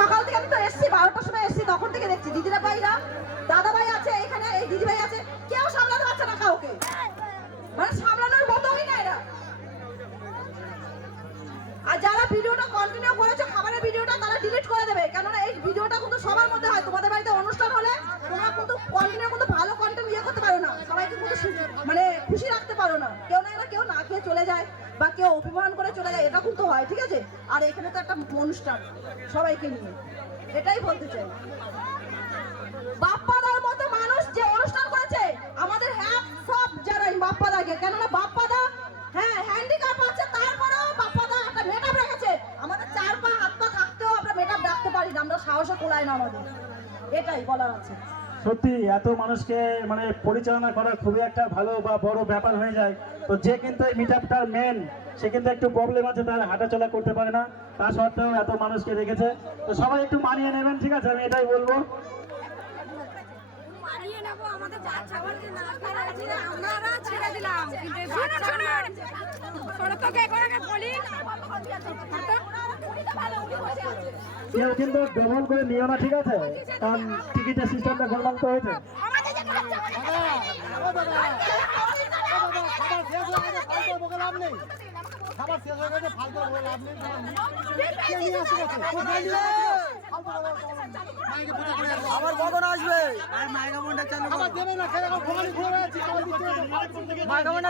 সকাল থেকে আমি তো এসছি 12টার সময় এসছি, তখন থেকে দেখছি দিদিরা ভাইরা দাদা ভাই আছে এখানে, এই দিদি ভাই আছে, কেউ সামলাতে পারছে না কাউকে, মানে সামলানোর মতোই না এরা। আর যারা ভিডিওটা কন্টিনিউ করেছে খাবারের ভিডিওটা, তারা ডিলিট করে দেবে, কেননা এই ভিডিওটা কিন্তু সবার মধ্যে হয়। তোমাদের বাড়িতে অনুষ্ঠান হলে তোমরা কিন্তু কন্টিনিউ কিন্তু ভালো কন্টেন্ট ইয়ে করতে পারো না, সবাইকে কিন্তু মানে খুশি রাখতে পারো না, কেউ না খেয়ে চলে যায় বা কেউ অভিমান করে চলে যায়, এটা কিন্তু হয়, ঠিক আছে। আর এখানে তো একটা অনুষ্ঠান সবাইকে নিয়ে, এটাই বলতে চাই। বাপ্পাদার মতো মানুষ যে অনুষ্ঠান করেছে, আমাদের হ্যাঁ সব জানাই বাপ্পাদাকে, কেননা বাপ্পাদা হ্যাঁ হ্যান্ডিক্যাপ আছে, তারপরেও বাপ্পাদা একটা মেকআপ রেখেছে। আমাদের 4 পা হাত পা থাকতেও আমরা মেকআপ রাখতে পারি না, আমরা সাহসে কোলায় না আমাদের, এটাই বলার আছে। সত্যি এত মানুষকে মানে পরিচালনা করা খুবই একটা ভালো বা বড় ব্যাপার হয়ে যায়। তো যে কিন্তু এই মিটআপটার মেন, সে কিন্তু একটু প্রবলেম আছে, তার হাঁটাচলা করতে পারে না, তা সত্ত্বেও এত মানুষকে রেখেছে। তো সবাই একটু মানিয়ে নেবেন, ঠিক আছে, আমি এটাই বলবো। কেউ কিন্তু ডবল করে নিও না, ঠিক আছে, কারণ টিকিটের সিস্টেমটা গোলমাল তো হয়েছে। আবার কখন আসবে? আর মাইকা মন্ডা চালু দেবে না, মাইকা মন্ডা